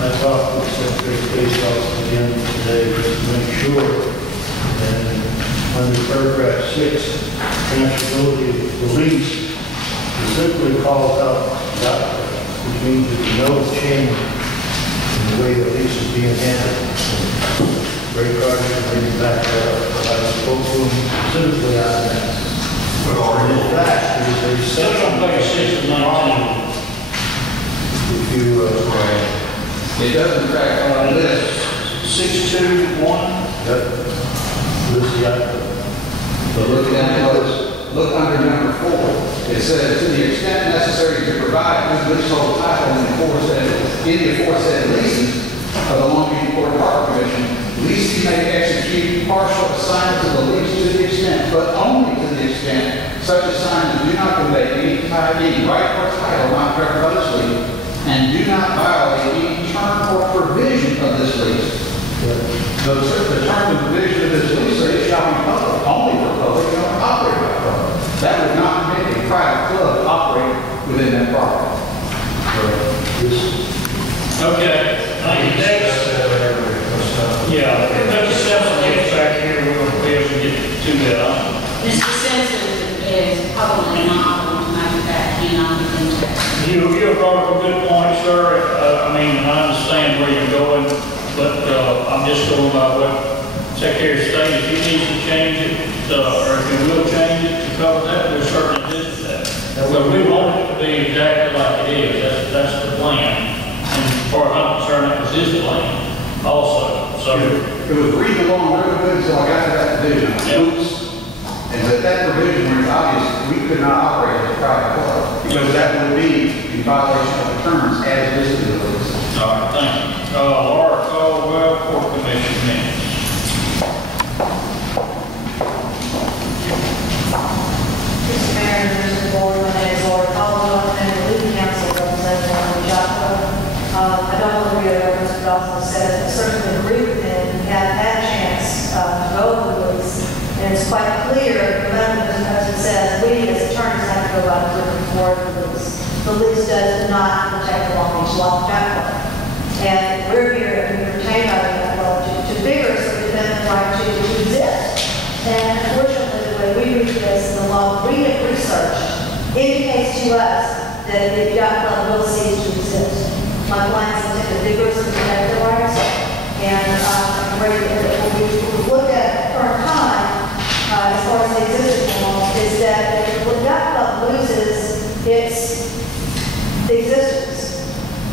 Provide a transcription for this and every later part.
I talked with Secretary of State's office again today just to make sure. And under paragraph 6, transferability of the lease specifically calls out yacht club, which means there's no change in the way the lease is being handled. Ray Carter can bring back I spoke to him specifically on that. And in fact, there's a section like a 6 of 19. if you, It doesn't track on this. 621. this yacht club. But look at this, look under number 4. It says, to the extent necessary to provide good leasehold title in the aforesaid leases of the Long Beach Port Harbor Commission, leasing may execute partial assignments of the lease to the extent, but only to the extent, such assignments do not convey any right or title not covered by this lease, and do not violate any term or provision of this lease. The term and provision of this lease say it shall be public, only for public, and operated by public. That would not permit a private club to operate within that property. Okay. Next. Yeah, Mr. Simpson gets back here, we're going to be able to get to that. Mr. Simpson is probably not going to make that, You brought up a good point, sir. I mean, I understand where you're going, but I'm just going by what Secretary of State, if he needs to change it, or if he will change it to cover that, we'll certainly do that. So we want it to be exactly like it is. That's the plan. And as far as I'm concerned, that was his plan also. So it was reading along really good until I got to that division. Oops. And that provision was obvious, we could not operate as a private club because that would be in violation of the terms as listed in the lease. all right, thank you. Laura Caldwell, Court Commission minutes. Mr. Mayor, members of the board, my name is Laura Caldwell, and the legal counsel representing the yacht club. I don't want to reiterate what Mr. Dawson said, but certainly agree with him. We have had a chance to go over the lease, and it's quite clear, as it says, we as attorneys have to go out and look for the lease. The lease does not protect the Long Beach yacht club. And we're here and we retain our yacht club to vigorously defend the right to exist. And unfortunately, the way we read this, the law we have researched indicates to us that the yacht club will cease to exist. My clients intend to vigorously protect their rights, and when we look at current time, as far as the existing law, is that if the yacht club loses its existence,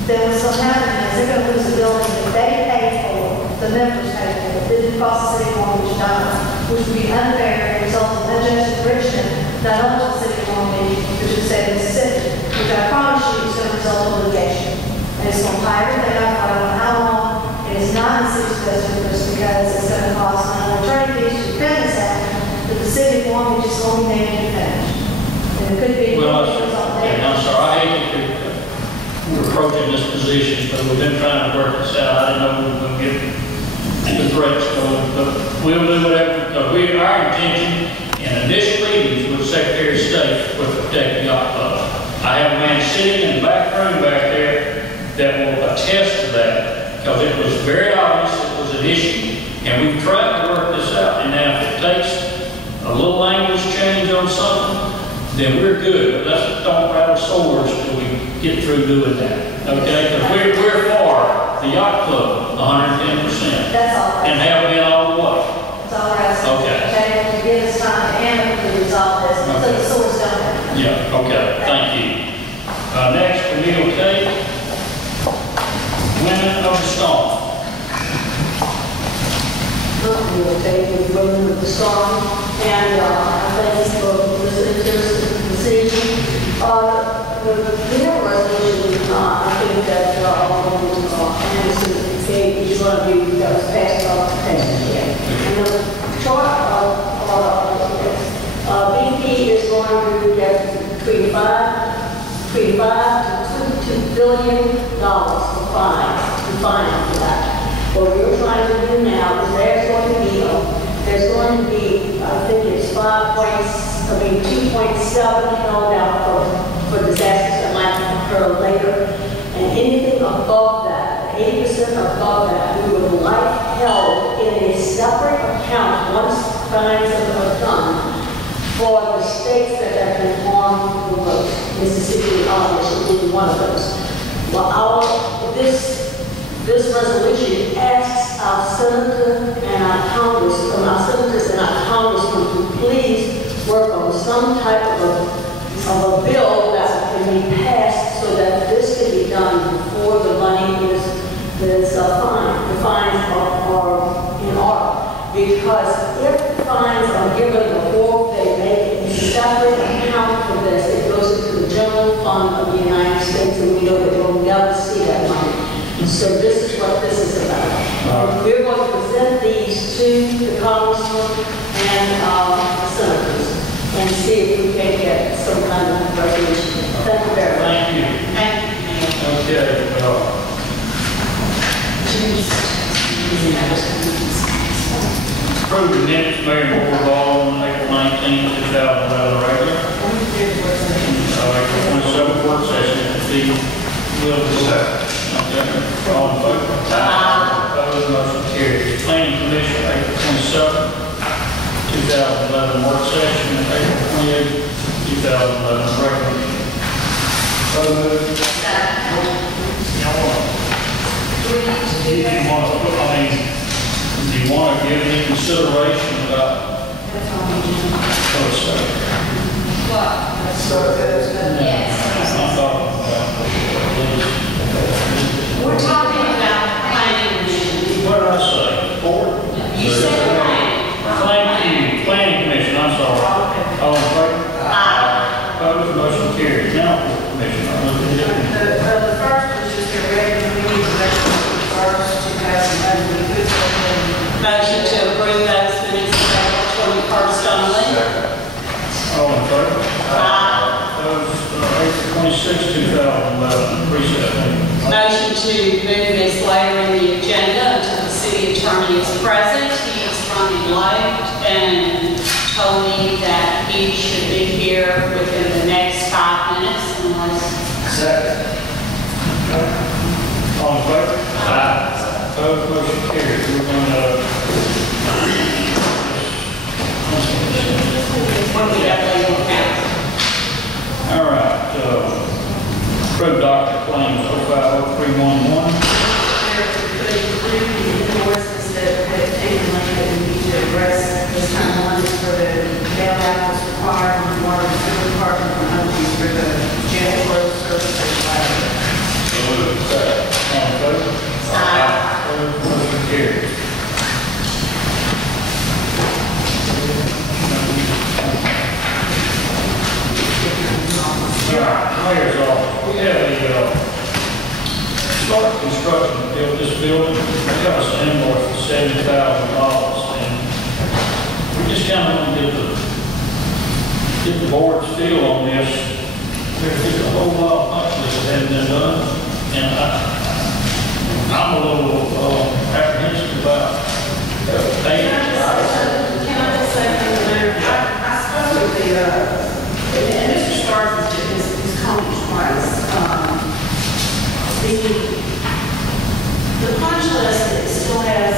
then what's going to happen is they're going to lose a building that they paid for, the members paid for, it didn't cost the city of Long Beach dime, which would be unfair and result in unjust enrichment, not only to the city of Long Beach, but to the state of Mississippi, which I promise you is going to result in litigation. And it's going to tie everything up. I don't know how long. It is not in the city's best interest because it's going to cost an attorney fees to defend this act, but the city of Long Beach is going to be named defendant. And it could be. Well, I'm sorry, I hate to we're approaching this position, but we've been trying to work this out. I didn't know we were going to get the threats going, but we'll do whatever, because our intention in initial meetings with the Secretary of State was to protect the yacht club. I have a man sitting in the back room back there that will attest to that, because it was very obvious it was an issue, and we've tried to work this out. And now if it takes a little language change on something, then we're good. But let's don't rattle swords till we get through doing that. Okay? Because we're for the yacht club 110%. That's all. And have been all the way. That's all we're asking. Okay. To give us time to amicably resolve this, so the swords don't happen. Yeah, okay. Thank you. Next, Camille Tate, Women of the Storm. We will take the Women of the Storm, and I thank you for listening to this decision. We have a resolution, I think that Anderson gave each one of you that was passed off the test here. And the chart BP is going to get between $5 to $2 billion for fines for that. What we're trying to do now is there's going to be, I think it's 2.7 held out for disasters that might occur later, and anything above that 80% above that, we would like held in a separate account once fines are done for the states that have been on the most. Mississippi obviously being one of those. Well, this resolution asks our senator and our senators and our congressmen to please work on some type of a bill that can be passed so that this can be done before the money is fined. The fines are in order. Because if fines are given before they make a separate account for this, it goes into the general fund of the United States, and we know that we'll never see that money. So this is what this is about. We're going to present these to the congressmen and the senators and see if we can get some kind of resolution. Thank you very much. Thank you. Okay, approve the minutes, Mayor Board Ball on April 19, 2011, regular. April 27th work session, the will be okay. All in favor? Opposed, motion carries. Planning Commission, April 27th, 2011, work session, April 28th, 2011, regular. So moved. Do you want to give any consideration about What? Yes. I'm talking We're talking about planning commission. what did I say? Board? You said planning. Planning Commission, I'm sorry. All in favor? Opposed, motion carries. Now, Commission, I'm looking at it. The first was just a regular meeting, the first 2011. We could go ahead and Motion to approve those minutes of April 21st only. All in favor? Opposed, April 26, 2011, recess meeting. Motion to move this later in the agenda until the city attorney is present. He is running late and told me that he should be here within the next 5 minutes unless. Second. All in favor? Opposed, motion carries. We're going to. When we have legal counsel. All right. Approve Dr. Claims 050311. the invoices that came in late that we need to address this time. One is for the bailout that's required on the water and sewer department, and another is for the jail road services. All in favor? Opposed, motion carries. All right, Mayor's office. We have a start construction to build this building. We got us an invoice for $70,000, and we just kind of want to get the board's feel on this. There's a whole lot of punch list that hasn't been done, and I'm a little apprehensive about paying. Can I just say, I spoke with and Mr. Stark is Congress twice. The punch list still has,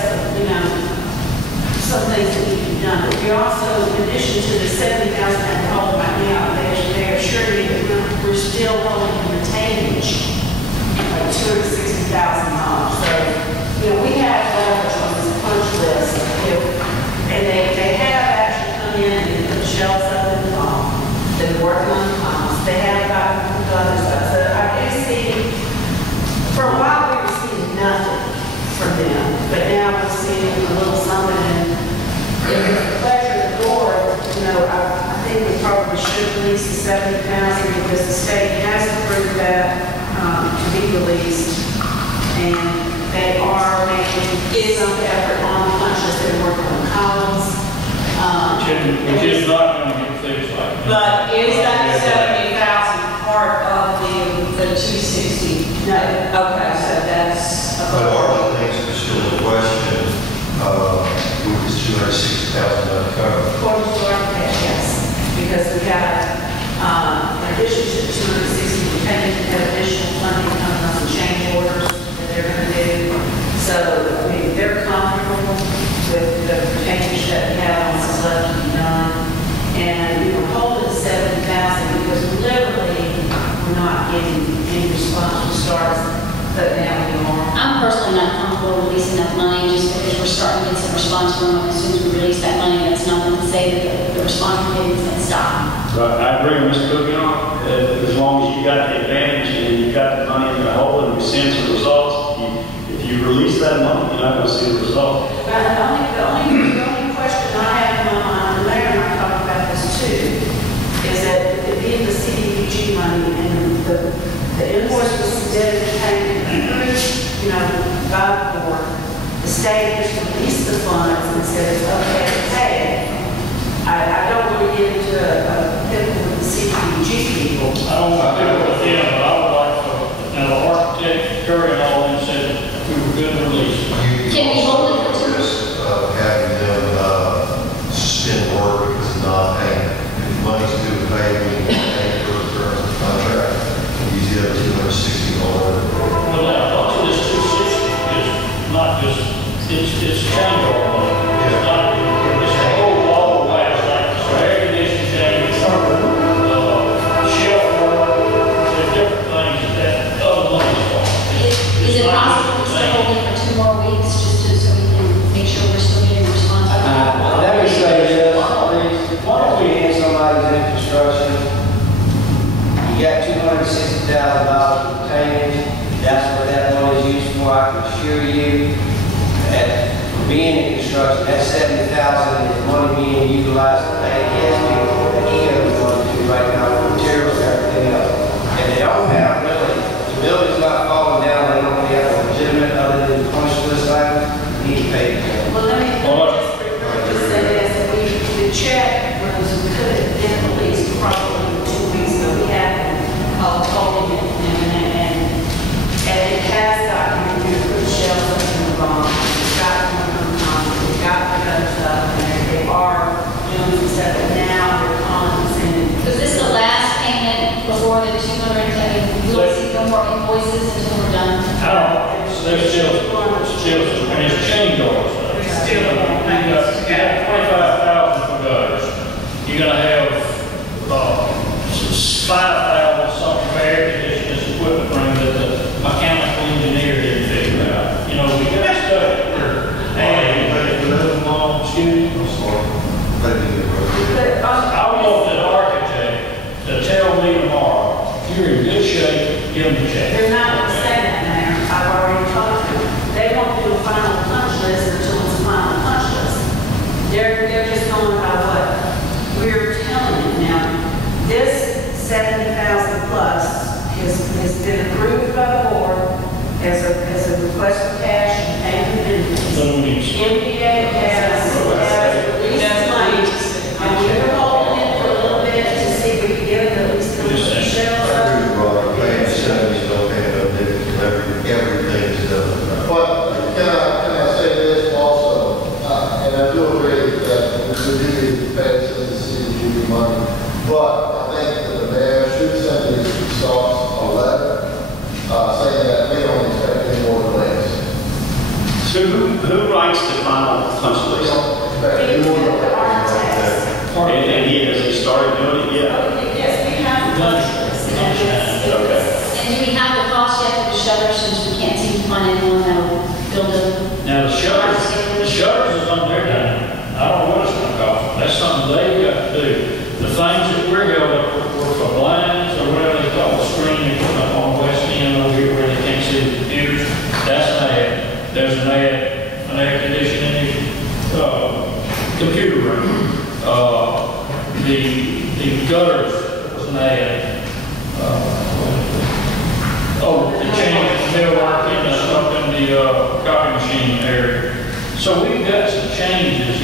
some things that need to be done. But we also, in addition to the $70,000 that we're holding right now, they assured me that we're still holding the retainage of $260,000. So, we have leverage on this punch list. And they have actually come in and put shelves up in the mall. They're working on the pumps. They have gotten other stuff. So I do see, for a while we were seeing nothing from them, but now we're seeing a little something. And if it's the pleasure of the board, I think we probably should release the $70,000 because the state has approved that to be released. And they are making some effort on the punch list. They're working on columns. Which is not going to get fixed like that. But is that 70,000 part of the 260? No. Okay, so that's. But our things are still in question, with this $260,000 cover. According to our cash, yes, because we got, in addition to the 260, we have additional funding coming on the change orders that they're going to do. we'll release enough money, just because we're starting to get some response from them. As soon as we release that money, that's nothing to say that the response from them is going to stop. But I agree with Mr. Coogan, as long as you got the advantage and you got the money in the hole and we send some results, if you release that money, you're not going to see the result. But the only question I have in my mind, and Mayor and I talked about this too, is that it being the CDBG money and the invoice was dedicated, by the board, the state just released the funds and said it's okay to pay it. I don't want to get into a pickle with the CDBG people. I don't want to do it with them, but I would like to, the architect, Curry and all them said we were good to release. Can we hold it for 2 weeks? Having them suspend work because of not paying. If money's due to pay, we need to pay for the terms of the contract. Use the other $260. Well, that up to this 260 is not just, it's change order money. It's not, it's a whole wall of wax, like, so air conditioning change, shelf work, there's different things that other money's for. Is it possible to stay hold it for 2 more weeks, just so we can make sure we're still getting response? Let me say this, why don't we hand somebody's in construction? You got $260,000 retained, that's what that money is used for. I can assure you that being in construction, that $70,000 is money being utilized to pay gas people, that he is going to right now for materials and everything else. And they don't have really, the building's not falling down, they don't have a legitimate other than punch list item, he ain't paid. Well, let me just say this, the check was could have been released probably 2 weeks ago. We haven't told him and it has gotten good shells up in the bond. It's got the guns up and they are doing some stuff, but now they're calling us in. Was this the last payment before the 200, we'll see no more invoices until we're done? I don't know, there's still, and it's change orders. You got 25,000 for gutters. You're gonna have, 5,000 something for air conditioning equipment room that the mechanical engineer didn't figure out. We got stuff and move along, excuse me. I want that architect to tell me tomorrow, you're in good shape, give them a check. They're not going to say that, Mayor. I've already talked to them. They won't do a final punch list until it's a final punch list. They're just going by what we're telling them now. This 70,000 plus has been approved by the board as a request for cash and payment benefits. MPA has released money, and we were holding it for a little bit to see if we could get it at least to the shelves. Everything is done. But can I say this also? And I do agree that we should be paid to the CDBG money, but I think that the mayor should send these results a letter saying that we don't expect any more delays. So who writes the final punch We list? don't expect any more delays. And he hasn't started doing it yet? Yes, we have a punch list. Okay. And do we have the cost yet for the shutters, since we can't seem to find anyone that'll build them? Now, the shutters is on their dime. I don't know what it's gonna cost. That's something they've got to do. The things that we're held up were for blinds or whatever they call the screen they put up on West End over here where they can't see the computers. That's an ad. There's an air conditioning computer room. The gutters was an ad. The change the millwork and stuff in the copy machine area. So we've got some changes,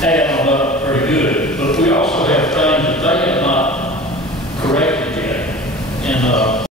that add on up pretty good. But we also have things that they have